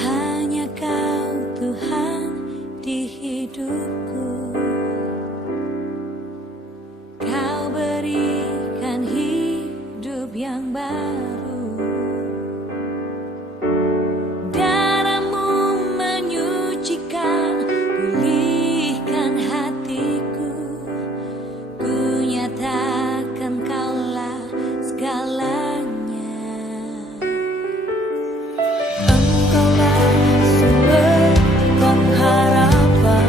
Hanya Kau Tuhan di hidupku, Kau berikan hidup yang baru. Darah-Mu menyucikan, pulihkan hatiku. Ku nyatakan Kaulah segalanya. Engkaulah sumber pengharapan.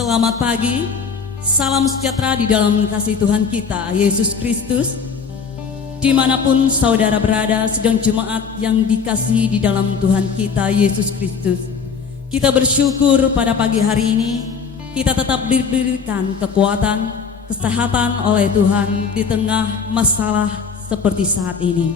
Selamat pagi, salam sejahtera di dalam kasih Tuhan kita, Yesus Kristus. Dimanapun saudara berada, sedang jemaat yang dikasihi di dalam Tuhan kita, Yesus Kristus. Kita bersyukur pada pagi hari ini, kita tetap diberikan kekuatan, kesehatan oleh Tuhan di tengah masalah seperti saat ini.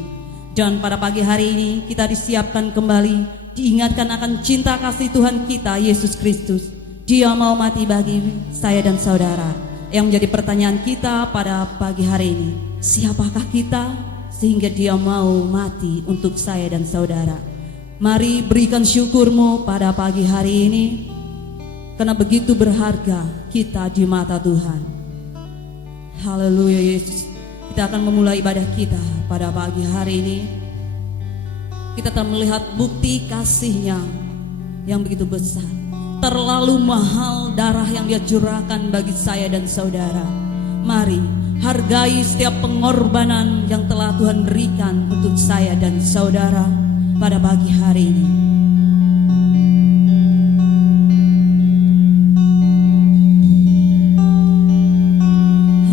Dan pada pagi hari ini, kita disiapkan kembali, diingatkan akan cinta kasih Tuhan kita, Yesus Kristus. Dia mau mati bagi saya dan saudara. Yang menjadi pertanyaan kita pada pagi hari ini, siapakah kita sehingga dia mau mati untuk saya dan saudara? Mari berikan syukurmu pada pagi hari ini, karena begitu berharga kita di mata Tuhan. Haleluya Yesus. Kita akan memulai ibadah kita pada pagi hari ini. Kita akan melihat bukti kasih-Nya yang begitu besar. Terlalu mahal darah yang Dia curahkan bagi saya dan saudara. Mari hargai setiap pengorbanan yang telah Tuhan berikan untuk saya dan saudara pada pagi hari ini.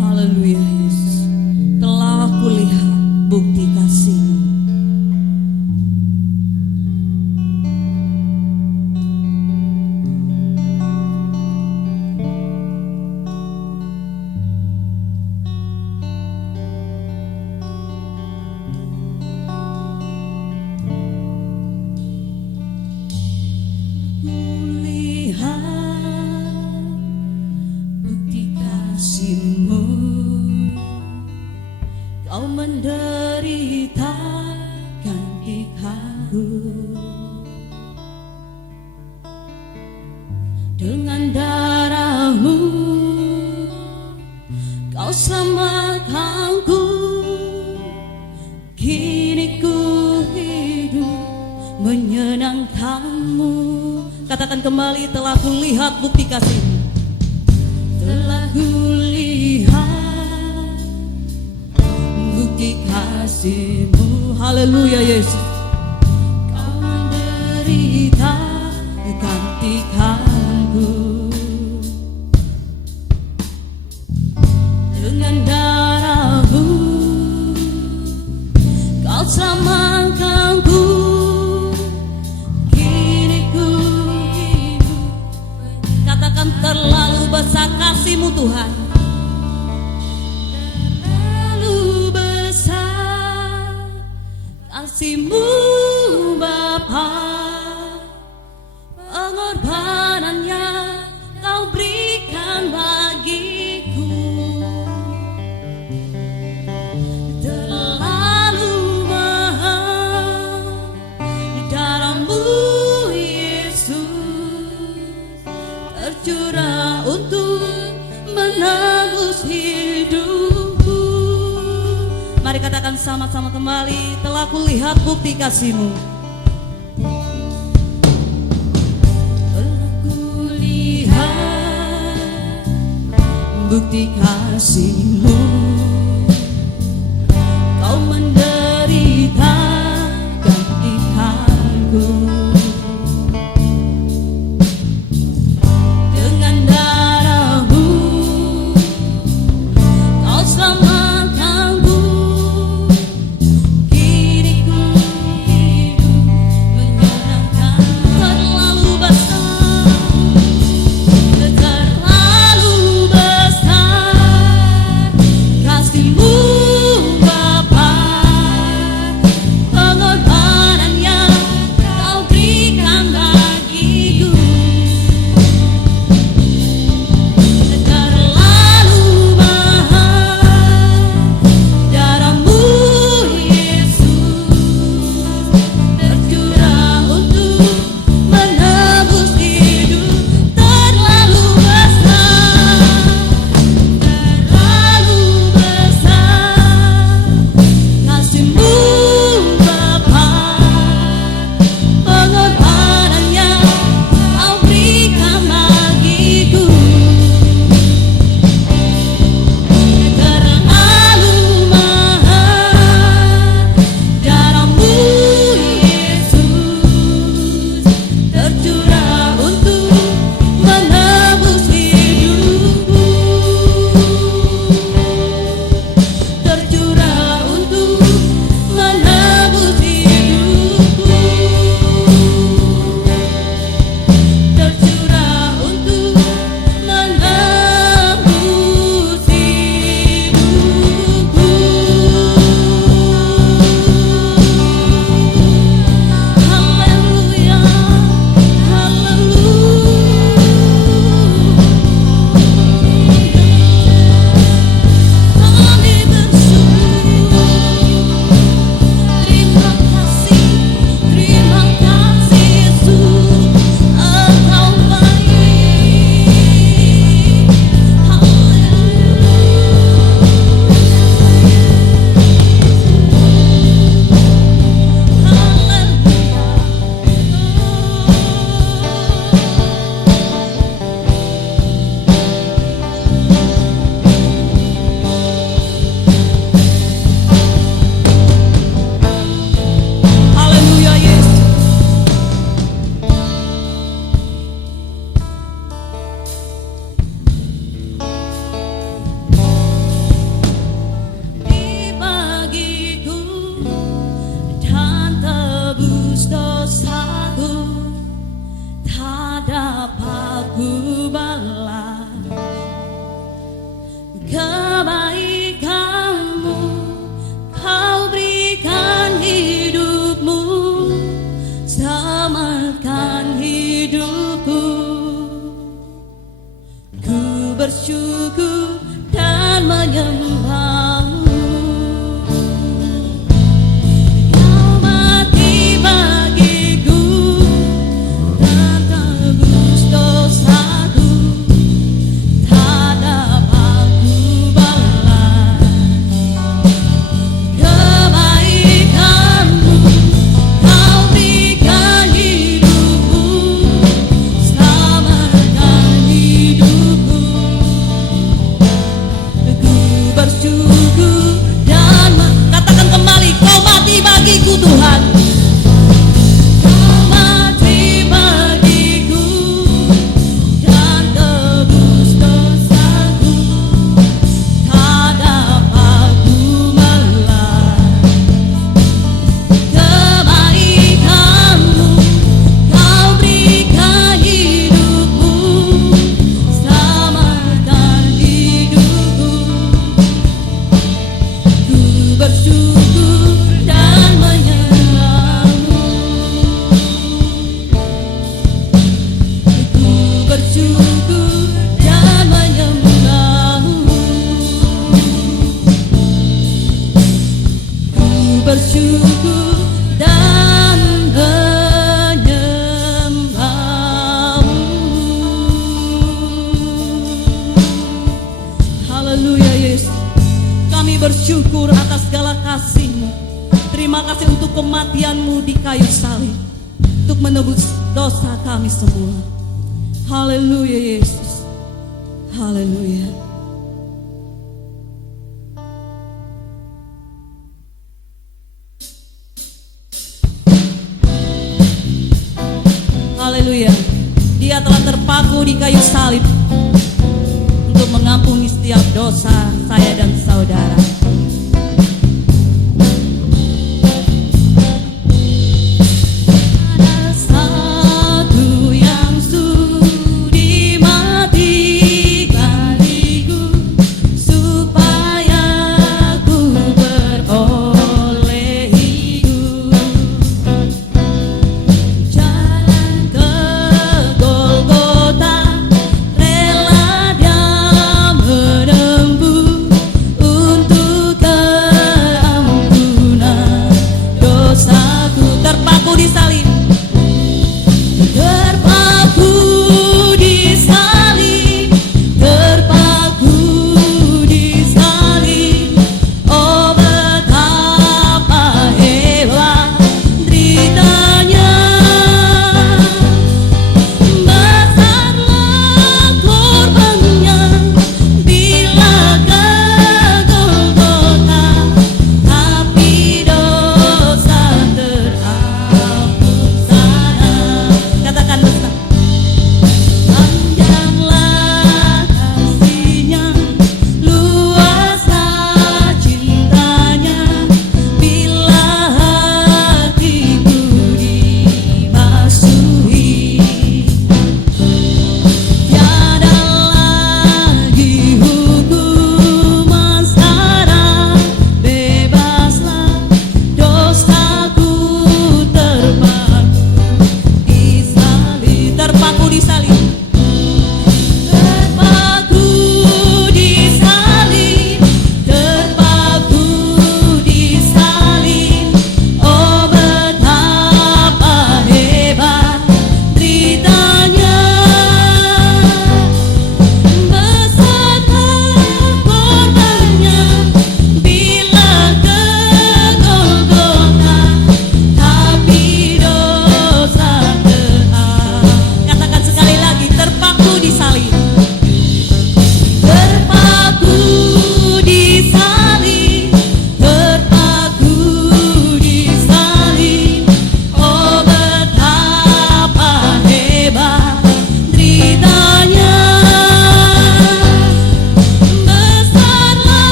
Haleluya Yesus. Telah kulihat bukti kasih-Mu. Kau menderita gantikanku, dengan darah-Mu Kau selamatkanku. Kini ku hidup menyenangkan-Mu. Katakan kembali, telah kulihat bukti kasih-Mu. Telah kulihat bukti kasih-Mu. Haleluya Yesus. Kau menderita gantikanku, dengan darah-Mu Kau selamatkanku. Kini ku hidup. Katakan, terlalu besar kasih-Mu Tuhan. Kasih-Mu Bapa, pengorbanannya Kau berikan bagiku. Terlalu mahal darah-Mu Yesus, tercurah untuk menebus hidupku. Mari katakan sama-sama kembali, telah kulihat bukti kasih-Mu. Telah kulihat bukti kasih-Mu. Kau menderita gantikanku, dengan darah-Mu Kau selamatkanku. selamatkan hidupku. Ku bersyukur dan menyembahmu. Kau mati bagiku dan tebus dosaku. Tak dapat ku balas kebaikanmu. Kau berikan hidupku, selamatkan hidupku. Ku bersyukur dan katakan kembali, kau mati bagiku Tuhan. Kau mati bagiku dan tebus dosaku. Tak dapat ku balas kebaikanmu. Kau berikan hidupku, selamatkan hidupku. Ku bersyukur dan menyembahmu. Ku bersyukur dan menyembahmu. Ku bersyukur dan menyembahmu. Haleluya Yesus. Kami bersyukur atas segala kasih-Mu. Terima kasih untuk kematian-Mu di kayu salib, untuk menebus dosa kami semua. Haleluya Yesus. Haleluya. Haleluya. Dia telah terpaku di kayu salib untuk mengampuni setiap dosa saya dan saudara. Ada satu yang sudi mati bagiku, supaya ku beroleh hidup. Jalan ke Golgota rela Dia menempuh untuk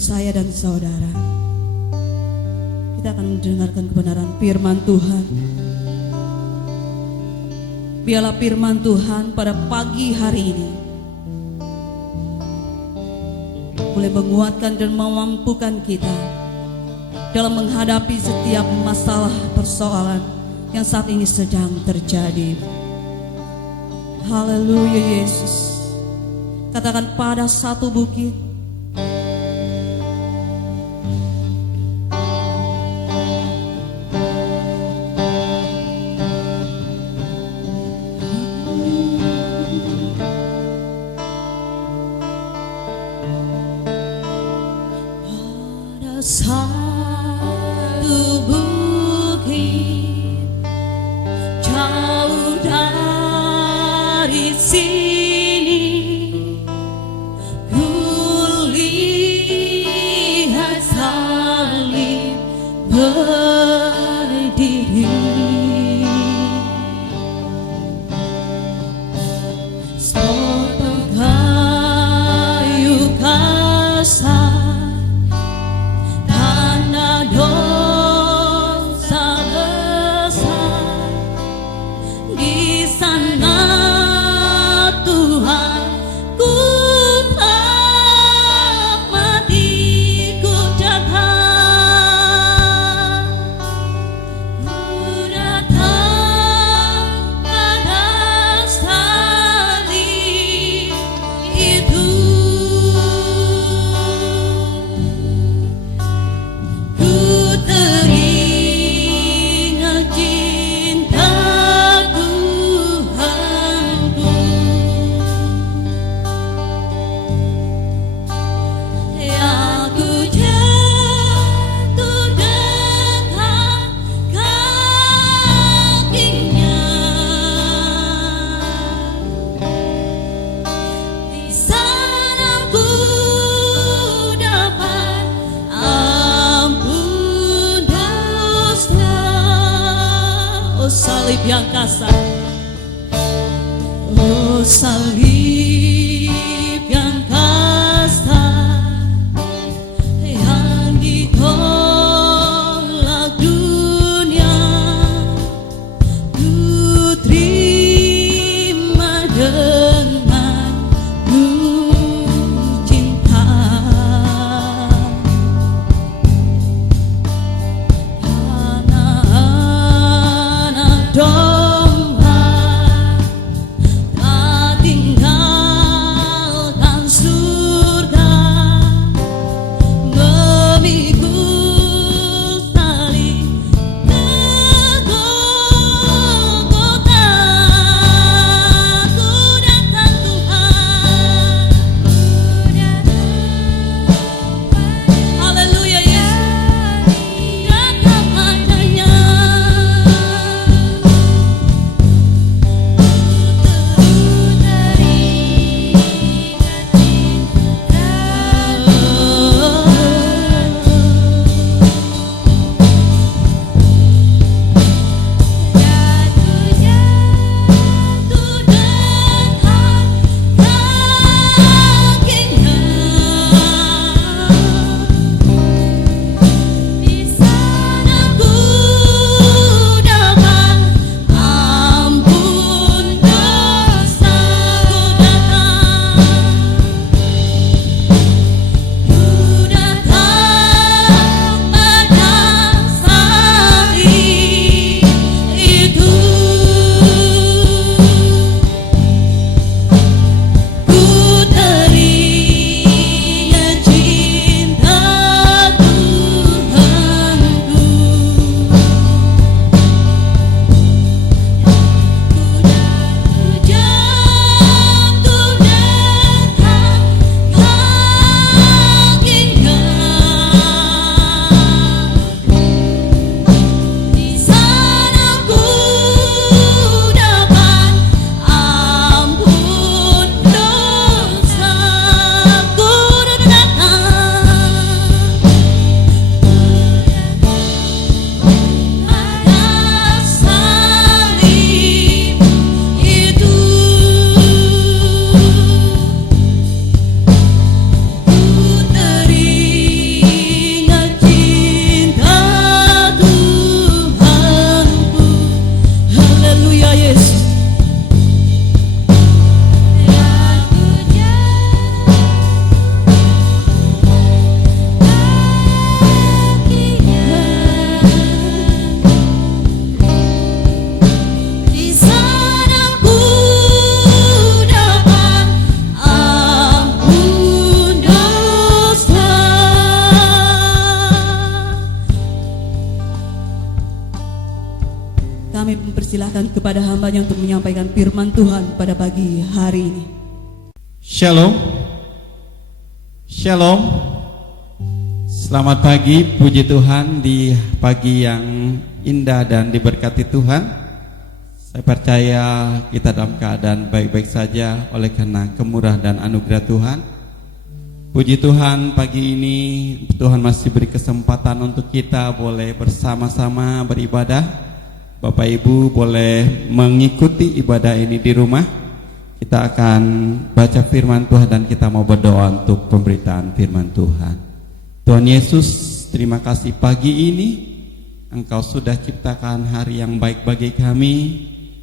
saya dan saudara. Kita akan mendengarkan kebenaran firman Tuhan. Biarlah firman Tuhan pada pagi hari ini boleh menguatkan dan memampukan kita dalam menghadapi setiap masalah persoalan yang saat ini sedang terjadi. Haleluya Yesus. Katakan, pada satu bukit satu bukit jauh dari sini, kulihat salib berdiri, sepotong kayu kasar, dosa besar. Di sana Tuhan ku mati, ku datang, pada salib itu. Salib yang kasar, oh salib yang kasar, yang ditolak dunia, ku terima dengan cinta. Domba tak tinggal kami mempersilahkan kepada hambanya untuk menyampaikan firman Tuhan pada pagi hari ini. Shalom. Shalom. Selamat pagi, puji Tuhan di pagi yang indah dan diberkati Tuhan. Saya percaya kita dalam keadaan baik-baik saja oleh karena kemurahan dan anugerah Tuhan. Puji Tuhan, pagi ini Tuhan masih beri kesempatan untuk kita boleh bersama-sama beribadah. Bapak Ibu boleh mengikuti ibadah ini di rumah. Kita akan baca firman Tuhan dan kita mau berdoa untuk pemberitaan firman Tuhan. Tuhan Yesus, terima kasih pagi ini Engkau sudah ciptakan hari yang baik bagi kami.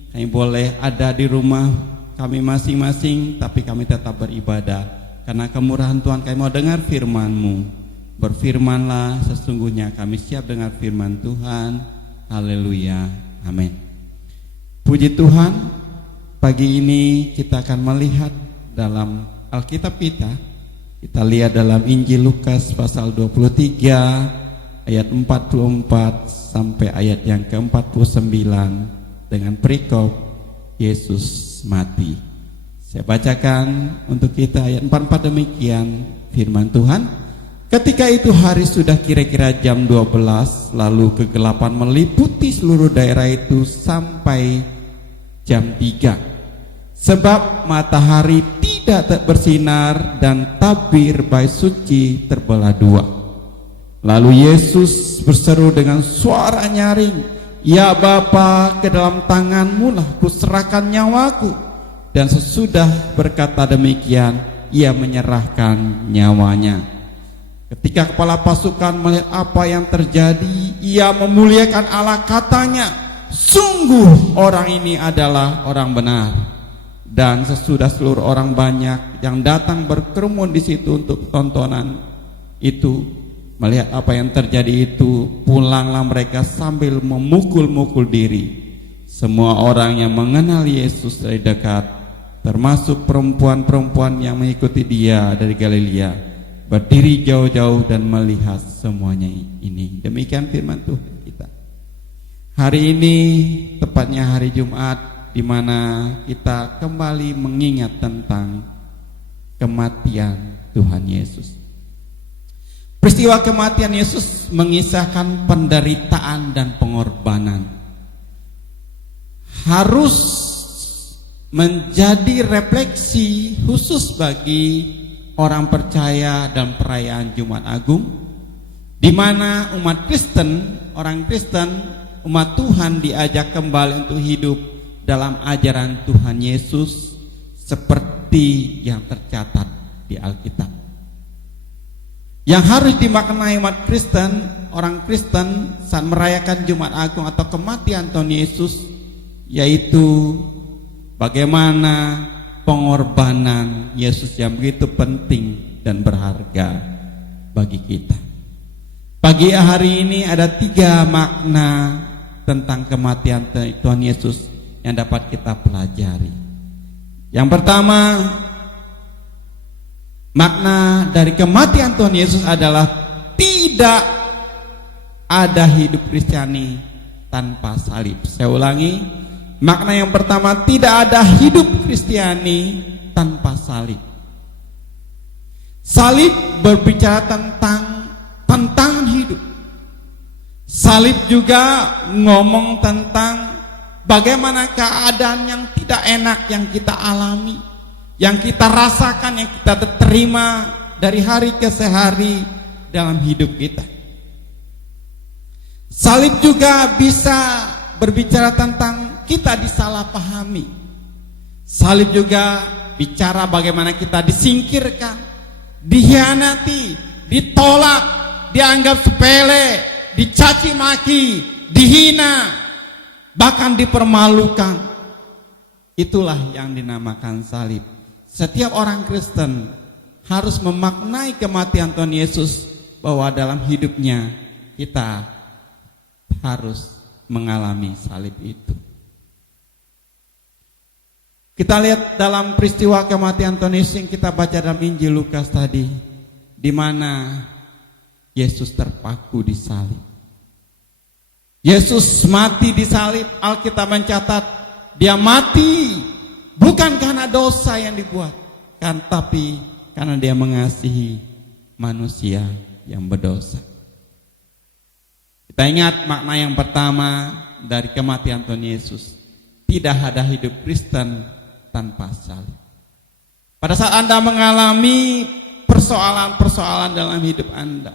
Kami boleh ada di rumah kami masing-masing, tapi kami tetap beribadah. Karena kemurahan Tuhan kami mau dengar firman-Mu. Berfirmanlah, sesungguhnya kami siap dengar firman Tuhan. Haleluya, amin. Puji Tuhan, pagi ini kita akan melihat dalam Alkitab kita. Kita lihat dalam Injil Lukas pasal 23 ayat 44 sampai ayat yang ke-49 dengan perikop Yesus mati. Saya bacakan untuk kita ayat 44 demikian firman Tuhan. Ketika itu hari sudah kira-kira jam 12, lalu kegelapan meliputi seluruh daerah itu sampai jam 3. Sebab matahari tidak bersinar dan tabir bait suci terbelah dua. Lalu Yesus berseru dengan suara nyaring, "Ya Bapa, ke dalam tangan-Mu lah kuserahkan nyawaku." Dan sesudah berkata demikian, ia menyerahkan nyawanya. Ketika kepala pasukan melihat apa yang terjadi, ia memuliakan Allah, katanya, "Sungguh orang ini adalah orang benar." Dan sesudah seluruh orang banyak yang datang berkerumun di situ untuk tontonan itu, melihat apa yang terjadi itu, pulanglah mereka sambil memukul-mukul diri. Semua orang yang mengenal Yesus dari dekat, termasuk perempuan-perempuan yang mengikuti dia dari Galilea, berdiri jauh-jauh dan melihat semuanya ini. Demikian firman Tuhan kita. Hari ini tepatnya hari Jumat, di mana kita kembali mengingat tentang kematian Tuhan Yesus. Peristiwa kematian Yesus mengisahkan penderitaan dan pengorbanan. Harus menjadi refleksi khusus bagi orang percaya dalam perayaan Jumat Agung, di mana umat Kristen, orang Kristen, umat Tuhan diajak kembali untuk hidup dalam ajaran Tuhan Yesus seperti yang tercatat di Alkitab. Yang harus dimaknai umat Kristen, orang Kristen saat merayakan Jumat Agung atau kematian Tuhan Yesus, yaitu bagaimana pengorbanan Yesus yang begitu penting dan berharga bagi kita. Pagi hari ini ada 3 makna tentang kematian Tuhan Yesus yang dapat kita pelajari. Yang pertama, makna dari kematian Tuhan Yesus adalah tidak ada hidup Kristiani tanpa salib. Saya ulangi, makna yang pertama, tidak ada hidup Kristiani tanpa salib. Salib berbicara tentang tantangan hidup. Salib juga ngomong tentang bagaimana keadaan yang tidak enak yang kita alami, yang kita rasakan, yang kita terima dari hari ke hari dalam hidup kita. Salib juga bisa berbicara tentang kita disalahpahami. Salib juga bicara bagaimana kita disingkirkan, dikhianati, ditolak, dianggap sepele, dicaci maki, dihina, bahkan dipermalukan. Itulah yang dinamakan salib. Setiap orang Kristen harus memaknai kematian Tuhan Yesus, bahwa dalam hidupnya kita harus mengalami salib itu. Kita lihat dalam peristiwa kematian Tuhan Yesus yang kita baca dalam Injil Lukas tadi, di mana Yesus terpaku di salib. Yesus mati di salib. Alkitab mencatat dia mati bukan karena dosa yang dibuat, kan, tapi karena dia mengasihi manusia yang berdosa. Kita ingat makna yang pertama dari kematian Tuhan Yesus. Tidak ada hidup Kristen tanpa salib. Pada saat Anda mengalami persoalan-persoalan dalam hidup Anda,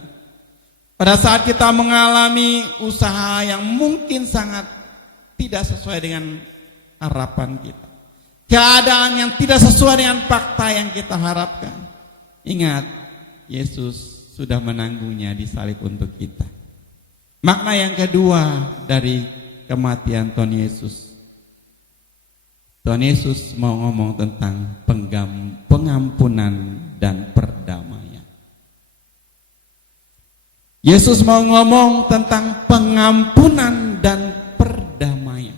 pada saat kita mengalami usaha yang mungkin sangat tidak sesuai dengan harapan kita, keadaan yang tidak sesuai dengan fakta yang kita harapkan, ingat, Yesus sudah menanggungnya di salib untuk kita. Makna yang kedua dari kematian Tuhan Yesus, Tuhan Yesus mau ngomong tentang pengampunan dan perdamaian. Yesus mau ngomong tentang pengampunan dan perdamaian.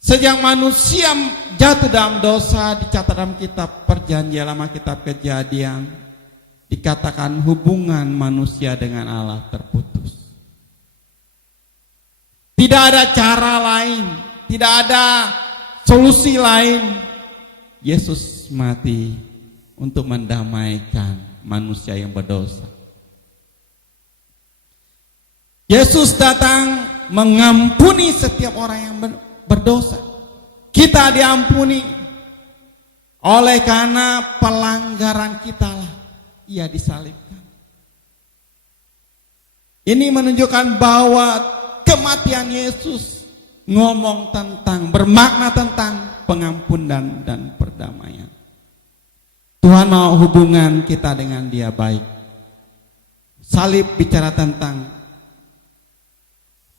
Sejak manusia jatuh dalam dosa, dicatat dalam kitab Perjanjian Lama, kitab Kejadian, dikatakan hubungan manusia dengan Allah terputus. Tidak ada cara lain, tidak ada solusi lain. Yesus mati untuk mendamaikan manusia yang berdosa. Yesus datang mengampuni setiap orang yang berdosa. Kita diampuni oleh karena pelanggaran kita lah ia disalibkan. Ini menunjukkan bahwa kematian Yesus ngomong tentang, bermakna tentang pengampunan dan perdamaian. Tuhan mau hubungan kita dengan Dia baik. Salib bicara tentang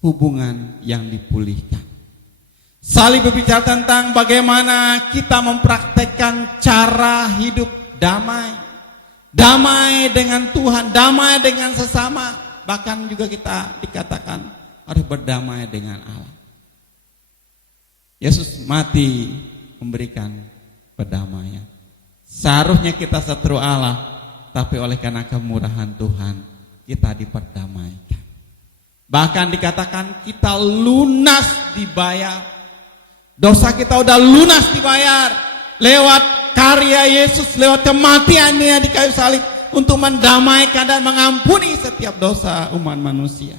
hubungan yang dipulihkan. Salib berbicara tentang bagaimana kita mempraktekkan cara hidup damai. Damai dengan Tuhan, damai dengan sesama. Bahkan juga kita dikatakan harus berdamai dengan Allah. Yesus mati memberikan perdamaian. Seharusnya kita setru Allah, tapi oleh karena kemurahan Tuhan kita diperdamaikan. Bahkan dikatakan kita lunas dibayar. Dosa kita udah lunas dibayar lewat karya Yesus, lewat kematiannya di kayu salib untuk mendamaikan dan mengampuni setiap dosa umat manusia.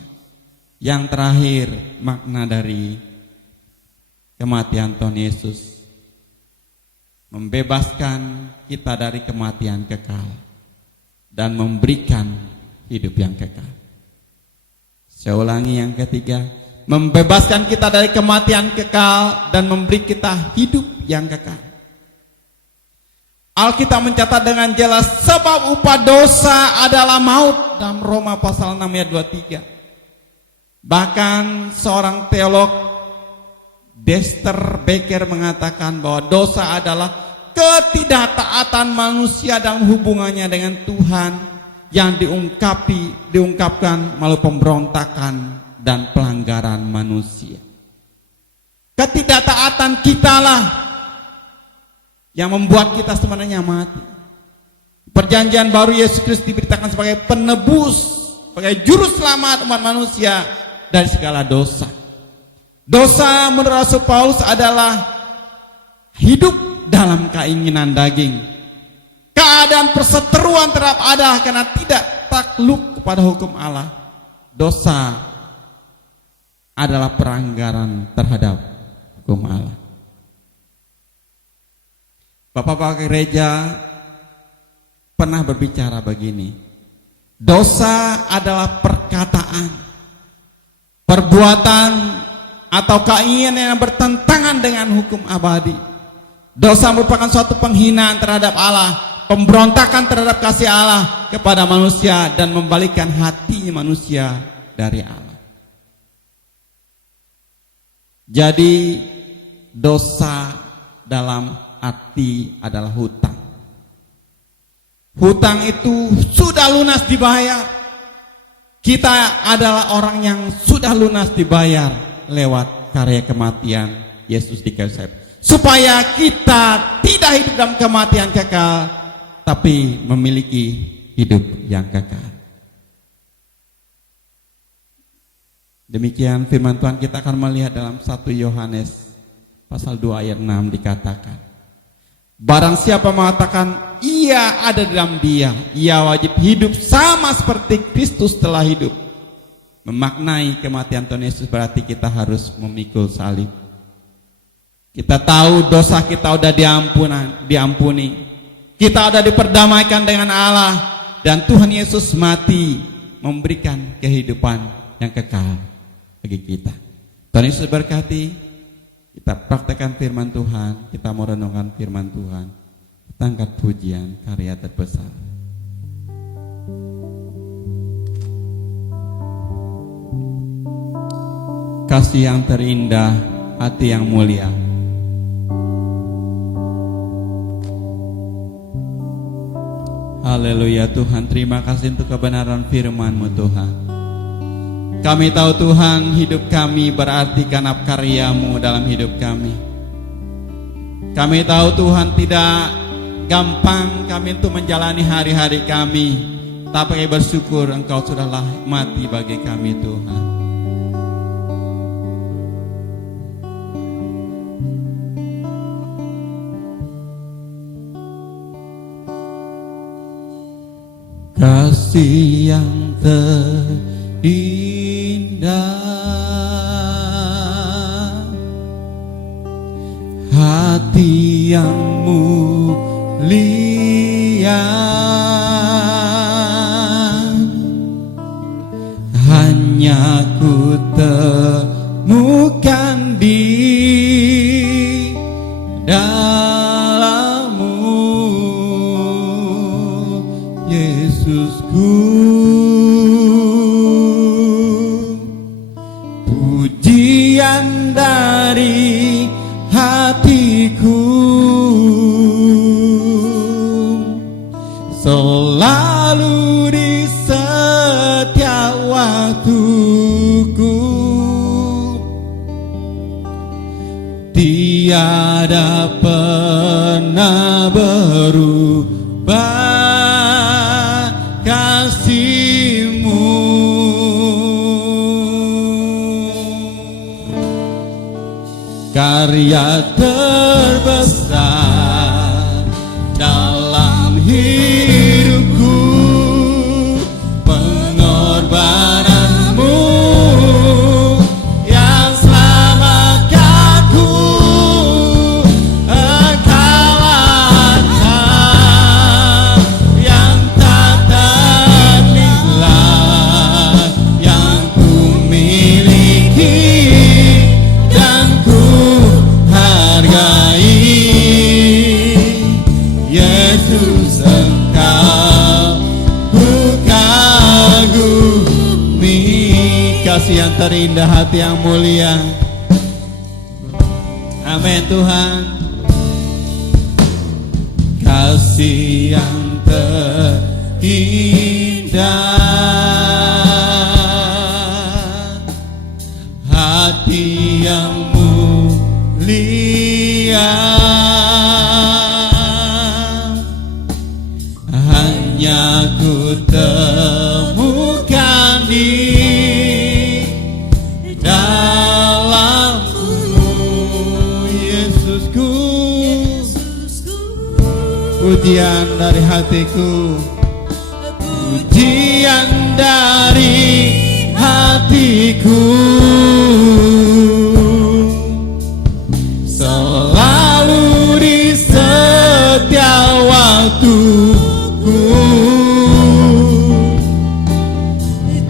Yang terakhir, makna dari kematian Tuhan Yesus membebaskan kita dari kematian kekal dan memberikan hidup yang kekal. Saya ulangi yang ketiga, membebaskan kita dari kematian kekal dan memberi kita hidup yang kekal. Alkitab mencatat dengan jelas sebab upah dosa adalah maut dalam Roma pasal 6 ayat 23. Bahkan seorang teolog Dexter Becker mengatakan bahwa dosa adalah ketidaktaatan manusia dalam hubungannya dengan Tuhan yang diungkapkan melalui pemberontakan dan pelanggaran manusia. Ketidaktaatan kitalah yang membuat kita sebenarnya mati. Perjanjian baru Yesus Kristus diberitakan sebagai penebus, sebagai juru selamat umat manusia dari segala dosa. Dosa menurut Rasul Paulus adalah hidup dalam keinginan daging. Keadaan perseteruan terhadap Allah karena tidak takluk kepada hukum Allah. Dosa adalah pelanggaran terhadap hukum Allah. Bapak-bapak gereja pernah berbicara begini. Dosa adalah perkataan, perbuatan atau keinginan yang bertentangan dengan hukum abadi. Dosa merupakan suatu penghinaan terhadap Allah, pemberontakan terhadap kasih Allah kepada manusia dan membalikkan hatinya manusia dari Allah. Jadi dosa dalam arti adalah hutang. Hutang itu sudah lunas dibayar. Kita adalah orang yang sudah lunas dibayar lewat karya kematian Yesus di kayu salib. Supaya kita tidak hidup dalam kematian kekal, tapi memiliki hidup yang kekal. Demikian firman Tuhan kita akan melihat dalam 1 Yohanes pasal 2 ayat 6 dikatakan, barang siapa mengatakan ia ada dalam dia, ia wajib hidup sama seperti Kristus telah hidup. Memaknai kematian Tuhan Yesus berarti kita harus memikul salib. Kita tahu dosa kita udah diampuni. Kita udah diperdamaikan dengan Allah, dan Tuhan Yesus mati memberikan kehidupan yang kekal bagi kita. Tuhan Yesus berkati. Kita praktekkan firman Tuhan, kita mau renungkan firman Tuhan. Kita angkat pujian karya terbesar. Kasih yang terindah, hati yang mulia. Haleluya Tuhan, terima kasih untuk kebenaran firman-Mu Tuhan. Kami tahu Tuhan, hidup kami berarti karena karya-Mu dalam hidup kami. Kami tahu Tuhan, tidak gampang kami untuk menjalani hari-hari kami, tapi bersyukur Engkau sudahlah mati bagi kami Tuhan. Kasih yang terindah, hati yang mulia, hanya ku temukan di dalam-Mu, Yesusku. Pujian dari hatiku, selalu di setiap waktuku, tiada pernah berubah kasih-Mu. Karya terbesar dalam hidupku, pengorbanan-Mu yang selamatkanku. Engkau harta yang tak ternilai yang ku miliki dan ku hargai. Yesus, Engkau ku kagumi. Kasih yang terindah, hati yang mulia. Amin Tuhan. Kasih yang terindah, hati yang mulia, hanya ku temukan di dalam-Mu, Yesusku. Pujian dari hatiku, pujian dari hatiku, selalu di setiap waktuku,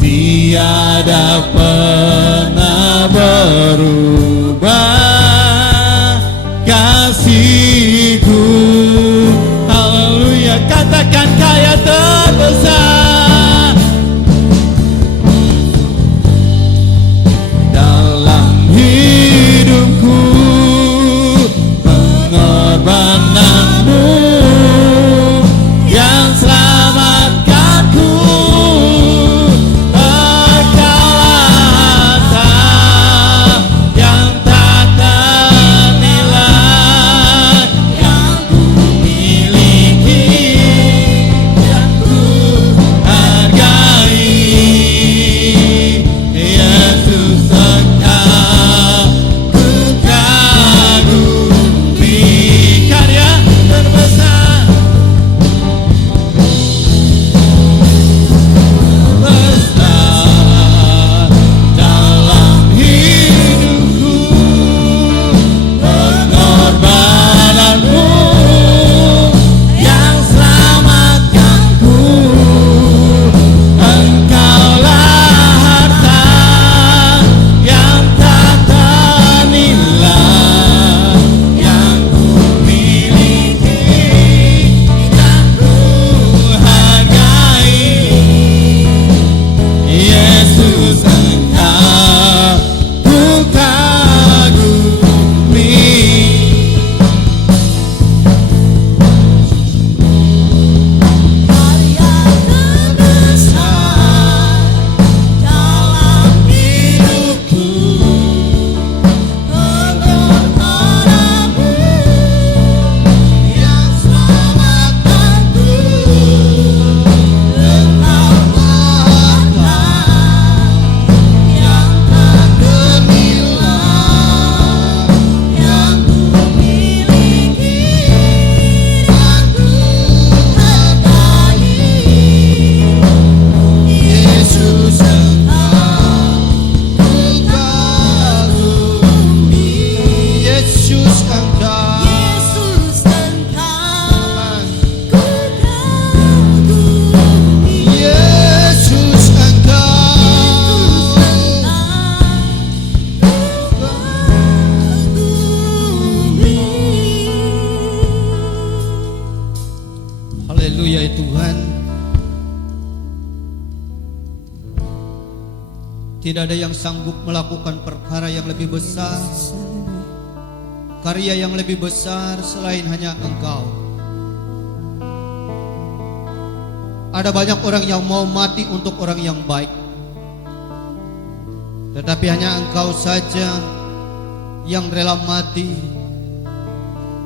tiada pernah berubah kasih-Ku. Haleluya, katakan karya terbesar dalam hidupku, pengorbanan-Mu yang selamatkanku. Engkau Tidak ada yang sanggup melakukan perkara yang lebih besar, karya yang lebih besar selain hanya Engkau. Ada banyak orang yang mau mati untuk orang yang baik, tetapi hanya Engkau saja yang rela mati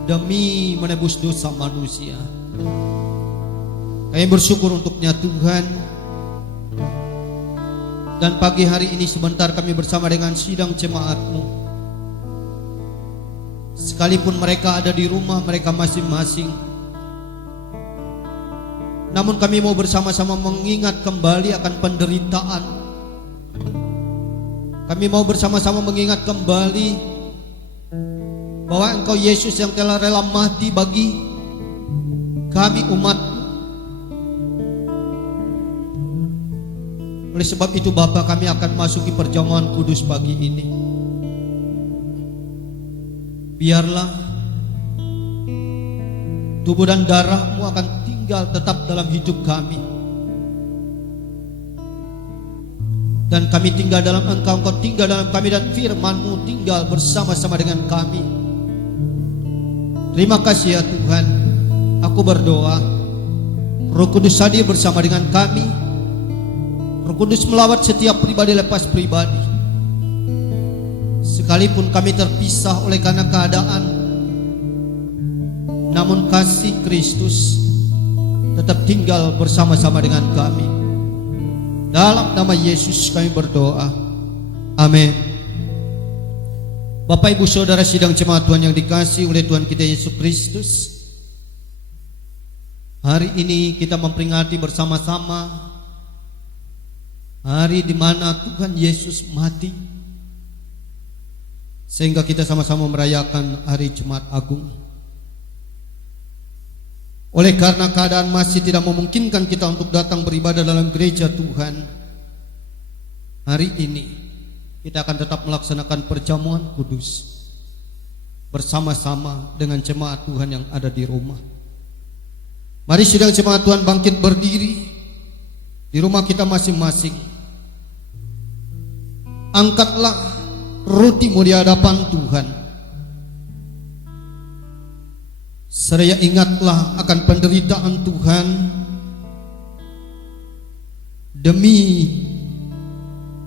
demi menebus dosa manusia. Kami bersyukur untuknya Tuhan. Dan pagi hari ini sebentar kami bersama dengan sidang jemaat-Mu. Sekalipun mereka ada di rumah mereka masing-masing, namun kami mau bersama-sama mengingat kembali akan penderitaan. Kami mau bersama-sama mengingat kembali bahwa Engkau Yesus yang telah rela mati bagi kami umat. Oleh sebab itu Bapa, kami akan masuki perjamuan kudus pagi ini. Biarlah tubuh dan darah-Mu akan tinggal tetap dalam hidup kami, dan kami tinggal dalam Engkau, Engkau tinggal dalam kami, dan firman-Mu tinggal bersama-sama dengan kami. Terima kasih ya Tuhan. Aku berdoa Roh Kudus hadir bersama dengan kami. Roh Kudus melawat setiap pribadi lepas pribadi. Sekalipun kami terpisah oleh karena keadaan, namun kasih Kristus tetap tinggal bersama-sama dengan kami. Dalam nama Yesus kami berdoa. Amin. Bapak Ibu Saudara sidang jemaat Tuhan yang dikasihi oleh Tuhan kita Yesus Kristus, hari ini kita memperingati bersama-sama hari di mana Tuhan Yesus mati, sehingga kita sama-sama merayakan hari Jumat Agung. Oleh karena keadaan masih tidak memungkinkan kita untuk datang beribadah dalam gereja Tuhan, hari ini kita akan tetap melaksanakan perjamuan kudus bersama-sama dengan jemaat Tuhan yang ada di rumah. Mari sidang jemaat Tuhan bangkit berdiri di rumah kita masing-masing. Angkatlah rotimu di hadapan Tuhan. Seraya ingatlah akan penderitaan Tuhan demi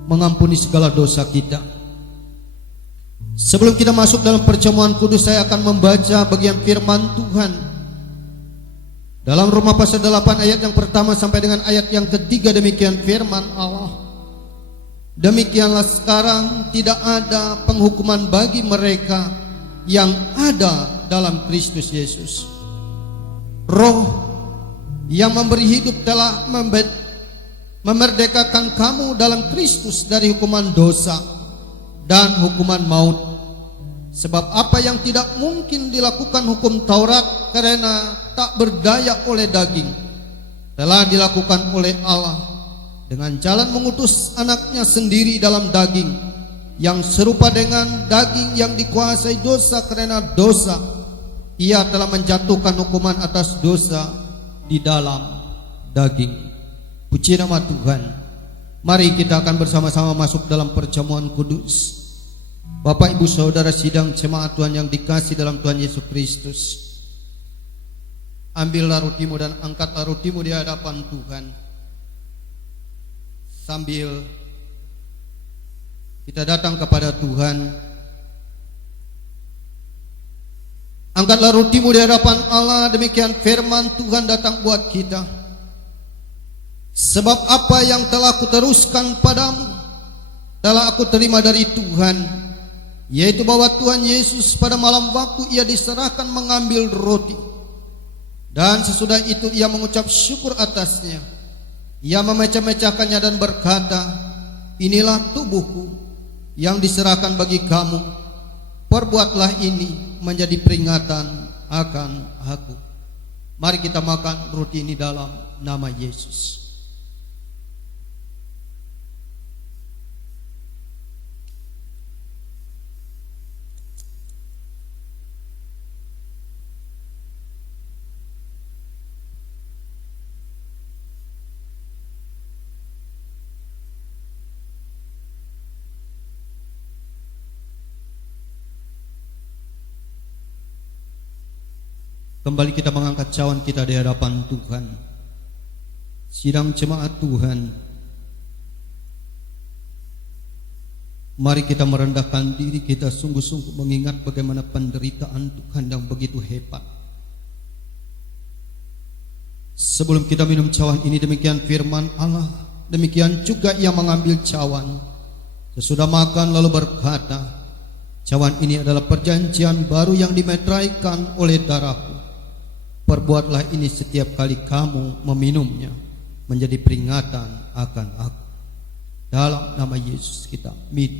mengampuni segala dosa kita. Sebelum kita masuk dalam perjamuan kudus, saya akan membaca bagian firman Tuhan dalam Roma pasal 8 ayat yang pertama sampai dengan ayat yang ketiga. Demikian firman Allah. Demikianlah sekarang tidak ada penghukuman bagi mereka yang ada dalam Kristus Yesus. Roh yang memberi hidup telah memerdekakan kamu dalam Kristus dari hukuman dosa dan hukuman maut. Sebab apa yang tidak mungkin dilakukan hukum Taurat karena tak berdaya oleh daging, telah dilakukan oleh Allah dengan jalan mengutus anaknya sendiri dalam daging, yang serupa dengan daging yang dikuasai dosa karena dosa. Ia telah menjatuhkan hukuman atas dosa di dalam daging. Puji nama Tuhan. Mari kita akan bersama-sama masuk dalam perjamuan kudus. Bapak Ibu Saudara sidang jemaat Tuhan yang dikasihi dalam Tuhan Yesus Kristus, ambillah rotimu dan angkatlah rotimu di hadapan Tuhan, sambil kita datang kepada Tuhan. Angkatlah rotimu di hadapan Allah. Demikian firman Tuhan datang buat kita. Sebab apa yang telah kuteruskan padamu telah aku terima dari Tuhan, yaitu bahwa Tuhan Yesus pada malam waktu ia diserahkan mengambil roti, dan sesudah itu ia mengucap syukur atasnya. Ia memecah-mecahkannya dan berkata, inilah tubuhku yang diserahkan bagi kamu. Perbuatlah ini menjadi peringatan akan aku. Mari kita makan roti ini dalam nama Yesus. Kembali kita mengangkat cawan kita di hadapan Tuhan. Sidang jemaat Tuhan, mari kita merendahkan diri kita sungguh-sungguh mengingat bagaimana penderitaan Tuhan yang begitu hebat. Sebelum kita minum cawan ini, demikian firman Allah, demikian juga ia mengambil cawan sesudah makan lalu berkata, cawan ini adalah perjanjian baru yang dimeteraikan oleh darahku. Perbuatlah ini setiap kali kamu meminumnya, menjadi peringatan akan aku. Dalam nama Yesus kita minum.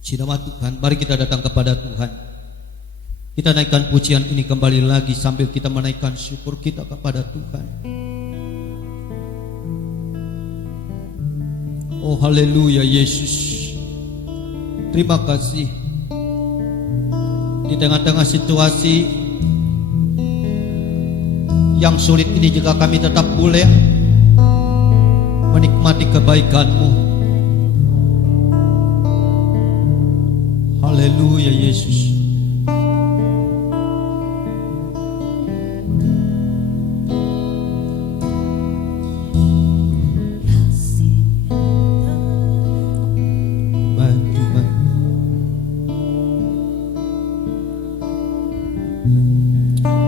Jemaat Tuhan, mari kita datang kepada Tuhan. Kita naikkan pujian ini kembali lagi sambil kita menaikkan syukur kita kepada Tuhan. Oh haleluya Yesus. Terima kasih. Di tengah-tengah situasi yang sulit ini juga kami tetap boleh menikmati kebaikan-Mu. Haleluya Yesus.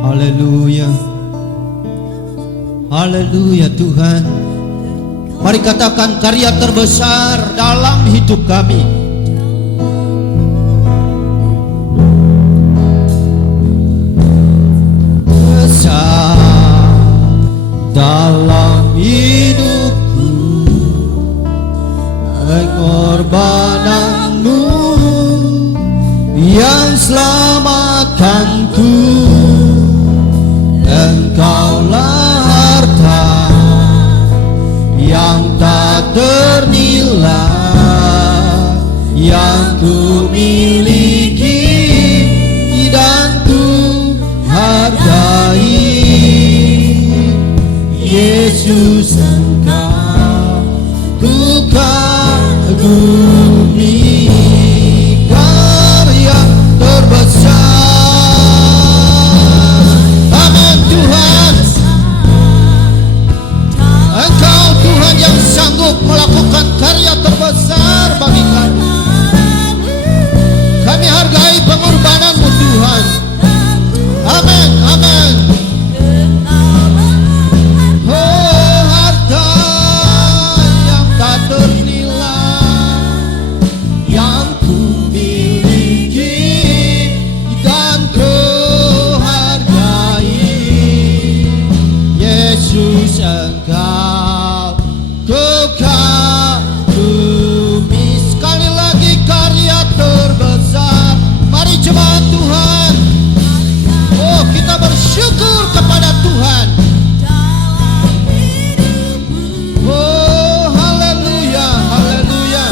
Haleluya. Haleluya Tuhan. Mari katakan karya terbesar dalam hidup kami. Besar dalam hidupku, pengorbananmu yang selamatkanku. Engkaulah harta yang tak ternilai yang ku miliki dan ku hargai. Yesus, Engkau ku kagumi, karya terbesar. Melakukan karya terbesar bagi kami. Kami hargai pengorbanan-Mu Tuhan. Amin, amin. Oh harta yang tak ternilai yang ku miliki dan ku hargai. Yesus, Engkau ku kagumi. Sekali lagi karya terbesar. Mari jemaat Tuhan, oh kita bersyukur kepada Tuhan. Oh haleluya, haleluya.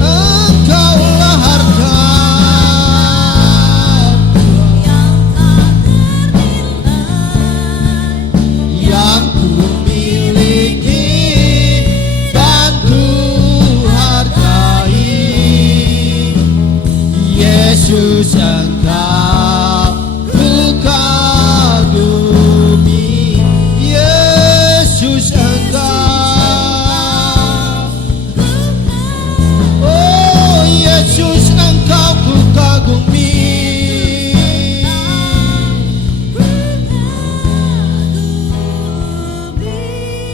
Engkaulah harta yang ku miliki dan ku hargai. Yesus, Engkau ku kagumi. Yesus, Engkau, oh Yesus, Engkau ku kagumi.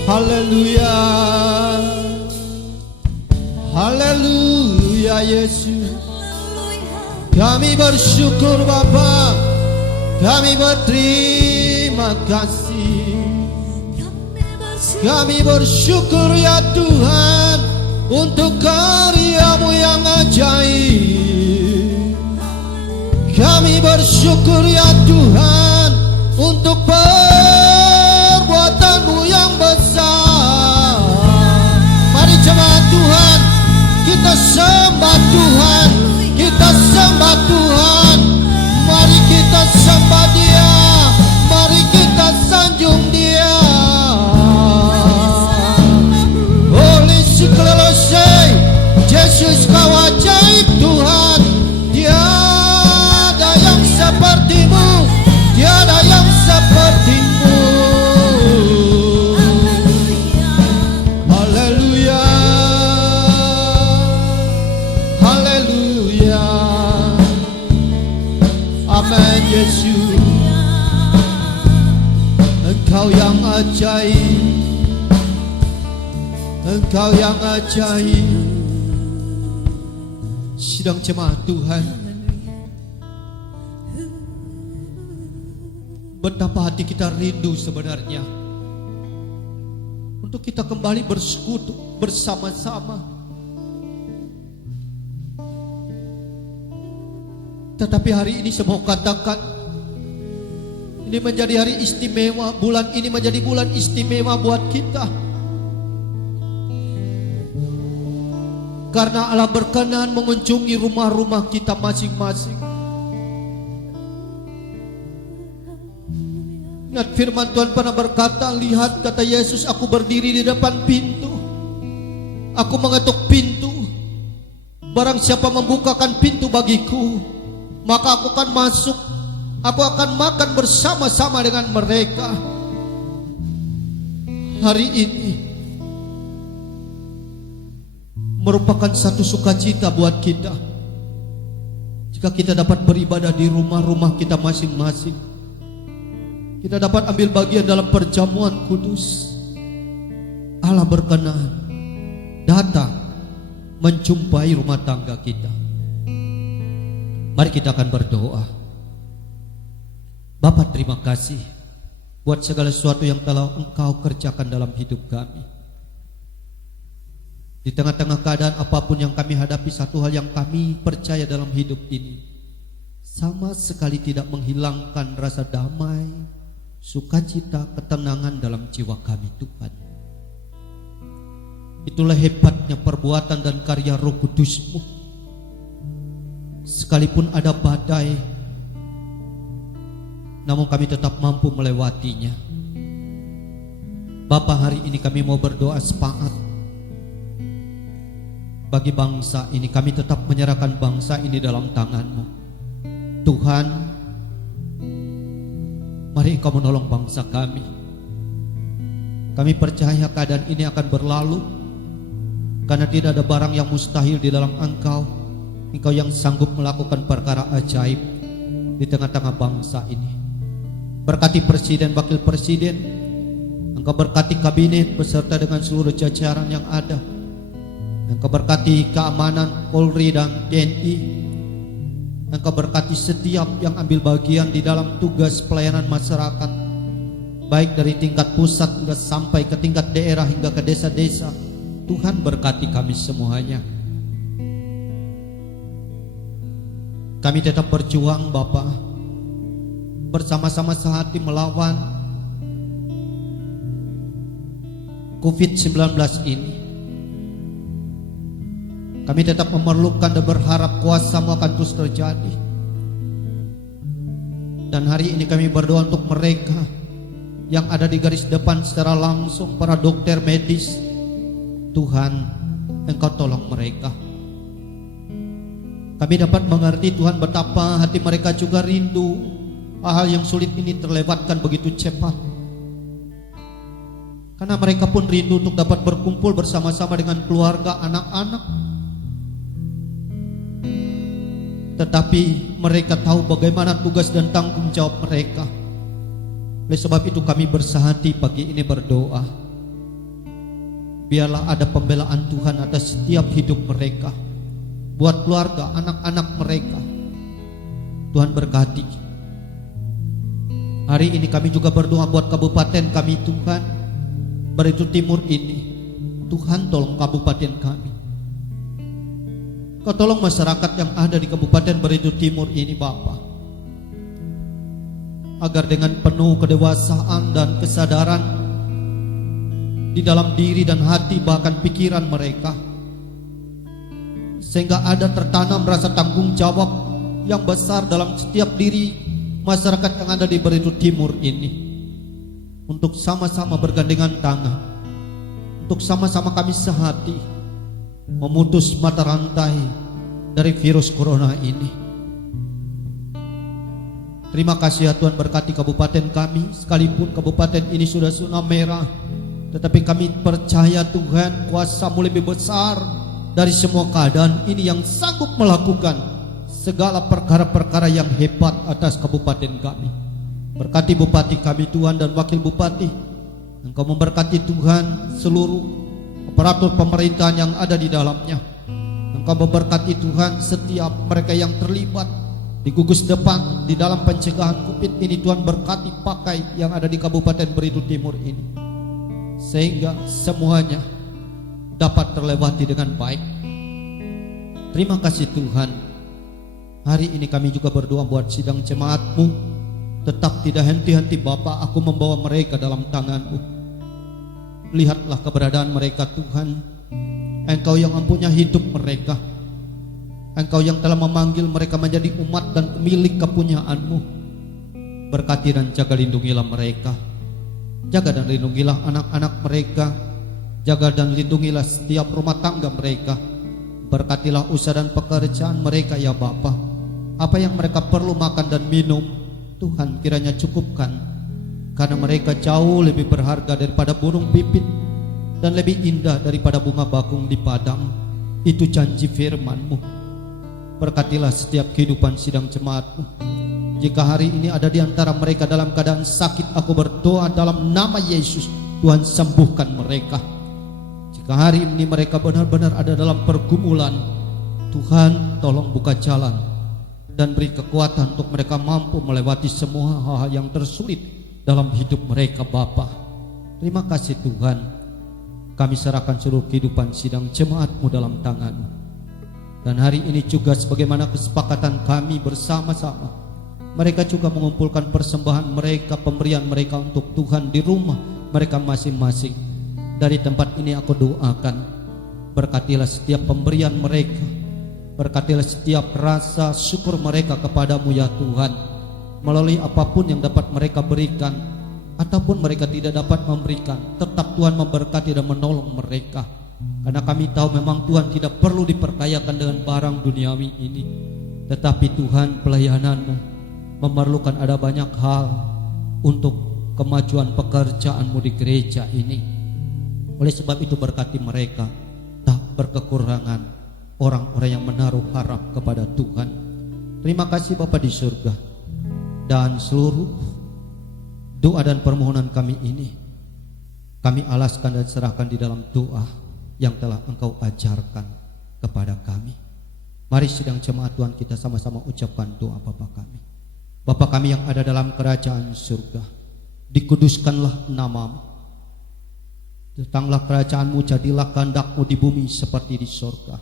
Haleluya, haleluya Yesus. Kami bersyukur Bapa, kami berterima kasih. Kami bersyukur ya Tuhan untuk karya-Mu yang ajaib. Kami bersyukur ya Tuhan untuk perbuatan-Mu yang besar. Mari jemaat Tuhan, kita sembah Tuhan, kita sembah Tuhan. Mari kita sembah Dia, mari kita sanjung Dia. Amin Yesus. Engkau yang ajaib, Engkau yang ajaib. Sidang jemaat Tuhan, betapa hati kita rindu sebenarnya untuk kita kembali bersekutu bersama-sama. Tetapi hari ini saya mau katakan, ini menjadi hari istimewa. Bulan ini menjadi bulan istimewa buat kita, karena Allah berkenan mengunjungi rumah-rumah kita masing-masing. Ingat firman Tuhan pernah berkata, lihat, kata Yesus, aku berdiri di depan pintu, aku mengetuk pintu. Barang siapa membukakan pintu bagiku, maka aku akan masuk, aku akan makan bersama-sama dengan mereka. Hari ini merupakan satu sukacita buat kita jika kita dapat beribadah di rumah-rumah kita masing-masing. Kita dapat ambil bagian dalam perjamuan kudus. Allah berkenan datang menjumpai rumah tangga kita. Mari kita akan berdoa. Bapa, terima kasih buat segala sesuatu yang telah Engkau kerjakan dalam hidup kami. Di tengah-tengah keadaan apapun yang kami hadapi, satu hal yang kami percaya dalam hidup ini, sama sekali tidak menghilangkan rasa damai, sukacita, ketenangan dalam jiwa kami, Tuhan. Itulah hebatnya perbuatan dan karya Roh Kudus-Mu. Sekalipun ada badai, namun kami tetap mampu melewatinya. Bapa, hari ini kami mau berdoa sepakat bagi bangsa ini. Kami tetap menyerahkan bangsa ini dalam tangan-Mu, Tuhan. Mari Engkau menolong bangsa kami. Kami percaya keadaan ini akan berlalu, karena tidak ada barang yang mustahil di dalam Engkau. Engkau yang sanggup melakukan perkara ajaib di tengah-tengah bangsa ini. Berkati presiden, wakil presiden. Engkau berkati kabinet beserta dengan seluruh jajaran yang ada. Engkau berkati keamanan Polri dan TNI. Engkau berkati setiap yang ambil bagian di dalam tugas pelayanan masyarakat, baik dari tingkat pusat hingga sampai ke tingkat daerah hingga ke desa-desa. Tuhan, berkati kami semuanya. Kami tetap berjuang, Bapa, bersama-sama sehati melawan COVID-19 ini. Kami tetap memerlukan dan berharap kuasa-Mu akan terus terjadi. Dan hari ini kami berdoa untuk mereka yang ada di garis depan secara langsung, para dokter medis. Tuhan, Engkau tolong mereka. Kami dapat mengerti, Tuhan, betapa hati mereka juga rindu. Hal yang sulit ini terlewatkan begitu cepat, karena mereka pun rindu untuk dapat berkumpul bersama-sama dengan keluarga, anak-anak. Tetapi mereka tahu bagaimana tugas dan tanggung jawab mereka. Oleh sebab itu kami bersehati pagi ini berdoa, biarlah ada pembelaan Tuhan atas setiap hidup mereka, buat keluarga, anak-anak mereka. Tuhan berkati. Hari ini kami juga berdoa buat kabupaten kami, Tuhan, Baritu Timur ini. Tuhan, tolong kabupaten kami. Kau tolong masyarakat yang ada di Kabupaten Baritu Timur ini, Bapa, agar dengan penuh kedewasaan dan kesadaran di dalam diri dan hati, bahkan pikiran mereka, sehingga ada tertanam rasa tanggung jawab yang besar dalam setiap diri masyarakat yang ada di Baritu Timur ini, untuk sama-sama bergandengan tangan, untuk sama-sama kami sehati memutus mata rantai dari virus corona ini. Terima kasih ya Tuhan, berkati kabupaten kami. Sekalipun kabupaten ini sudah zona merah, tetapi kami percaya Tuhan, kuasa-Mu lebih besar dari semua keadaan ini yang sanggup melakukan segala perkara-perkara yang hebat atas kabupaten kami. Berkati bupati kami Tuhan dan wakil bupati. Engkau memberkati Tuhan seluruh aparatur pemerintahan yang ada di dalamnya. Engkau memberkati Tuhan setiap mereka yang terlibat di gugus depan di dalam pencegahan COVID ini. Tuhan berkati pakai yang ada di Kabupaten Beritu Timur ini, sehingga semuanya dapat terlewati dengan baik. Terima kasih Tuhan. Hari ini kami juga berdoa buat sidang jemaat-Mu. Tetap tidak henti-henti Bapa, aku membawa mereka dalam tangan-Mu. Lihatlah keberadaan mereka Tuhan. Engkau yang mempunyai hidup mereka. Engkau yang telah memanggil mereka menjadi umat dan pemilik kepunyaan-Mu. Berkati dan jaga lindungilah mereka. Jaga dan lindungilah anak-anak mereka. Jaga dan lindungilah setiap rumah tangga mereka. Berkatilah usaha dan pekerjaan mereka ya Bapa. Apa yang mereka perlu makan dan minum, Tuhan kiranya cukupkan, karena mereka jauh lebih berharga daripada burung pipit dan lebih indah daripada bunga bakung di padang. Itu janji firman-Mu. Berkatilah setiap kehidupan sidang jemaat-Mu. Jika hari ini ada di antara mereka dalam keadaan sakit, aku berdoa dalam nama Yesus, Tuhan sembuhkan mereka. Jika hari ini mereka benar-benar ada dalam pergumulan, Tuhan tolong buka jalan dan beri kekuatan untuk mereka mampu melewati semua hal-hal yang tersulit dalam hidup mereka Bapa. Terima kasih Tuhan. Kami serahkan seluruh kehidupan sidang jemaat-Mu dalam tangan-Mu. Dan hari ini juga sebagaimana kesepakatan kami bersama-sama, mereka juga mengumpulkan persembahan mereka, pemberian mereka untuk Tuhan di rumah mereka masing-masing. Dari tempat ini aku doakan, berkatilah setiap pemberian mereka. Berkatilah setiap rasa syukur mereka kepadamu ya Tuhan. Melalui apapun yang dapat mereka berikan ataupun mereka tidak dapat memberikan, tetap Tuhan memberkati dan menolong mereka. Karena kami tahu memang Tuhan tidak perlu diperkayakan dengan barang duniawi ini. Tetapi Tuhan, pelayanan-Mu memerlukan ada banyak hal untuk kemajuan pekerjaan-Mu di gereja ini. Oleh sebab itu berkati mereka, tak berkekurangan orang-orang yang menaruh harap kepada Tuhan. Terima kasih Bapa di surga. Dan seluruh doa dan permohonan kami ini kami alaskan dan serahkan di dalam doa yang telah Engkau ajarkan kepada kami. Mari sidang jemaat Tuhan kita sama-sama ucapkan doa Bapa kami. Bapa kami yang ada dalam kerajaan surga, dikuduskanlah nama-Mu. Datanglah kerajaan-Mu, jadilah kehendak-Mu di bumi seperti di surga.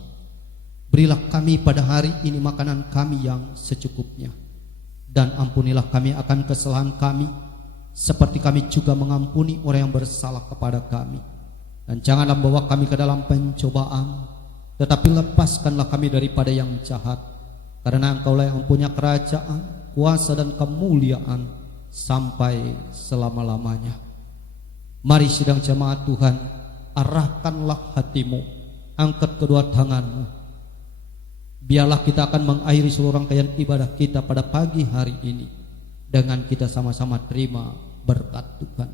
Berilah kami pada hari ini makanan kami yang secukupnya, dan ampunilah kami akan kesalahan kami, seperti kami juga mengampuni orang yang bersalah kepada kami. Dan janganlah membawa kami ke dalam pencobaan, tetapi lepaskanlah kami daripada yang jahat. Karena Engkaulah yang mempunyai kerajaan, kuasa dan kemuliaan sampai selama-lamanya. Mari sidang jemaat Tuhan, arahkanlah hatimu, angkat kedua tanganmu. Biarlah kita akan mengakhiri seluruh rangkaian ibadah kita pada pagi hari ini dengan kita sama-sama terima berkat Tuhan.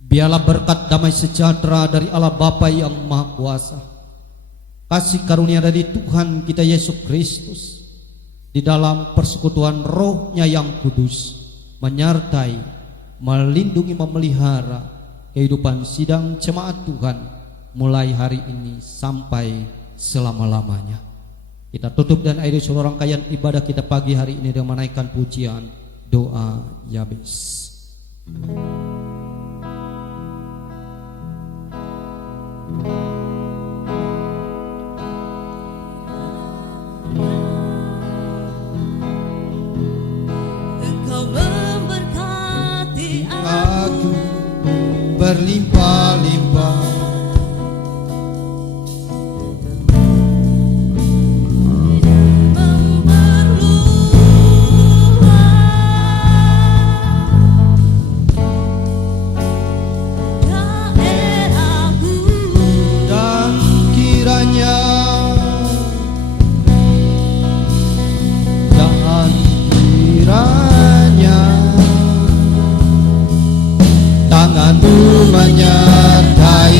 Biarlah berkat damai sejahtera dari Allah Bapa yang Maha Kuasa, kasih karunia dari Tuhan kita Yesus Kristus, di dalam persekutuan Roh-Nya yang kudus, menyertai, melindungi, memelihara kehidupan sidang jemaat Tuhan mulai hari ini sampai selama-lamanya. Kita tutup dan akhiri seluruh rangkaian ibadah kita pagi hari ini dengan menaikkan pujian doa Yabes. Engkau memberkati Aku berlimpah-limpah, tangan-Mu menyertai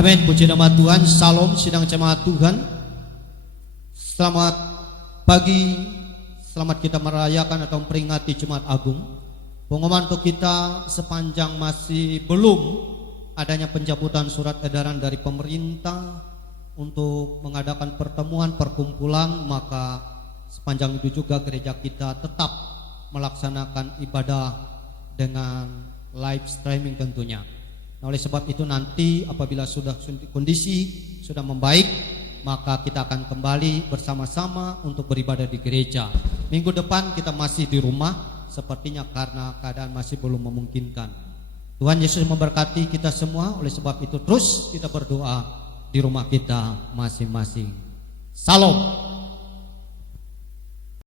Amin. Puji nama Tuhan. Salam sidang jemaat Tuhan. Selamat pagi. Selamat kita merayakan atau memperingati Jumat Agung. Pengumuman untuk kita sepanjang masih belum adanya pencabutan surat edaran dari pemerintah untuk mengadakan pertemuan perkumpulan, maka sepanjang itu juga gereja kita tetap melaksanakan ibadah dengan live streaming tentunya. Nah, oleh sebab itu nanti apabila sudah kondisi sudah membaik, maka kita akan kembali bersama-sama untuk beribadah di gereja. Minggu depan kita masih di rumah sepertinya karena keadaan masih belum memungkinkan. Tuhan Yesus memberkati kita semua. Oleh sebab itu terus kita berdoa di rumah kita masing-masing. Salam.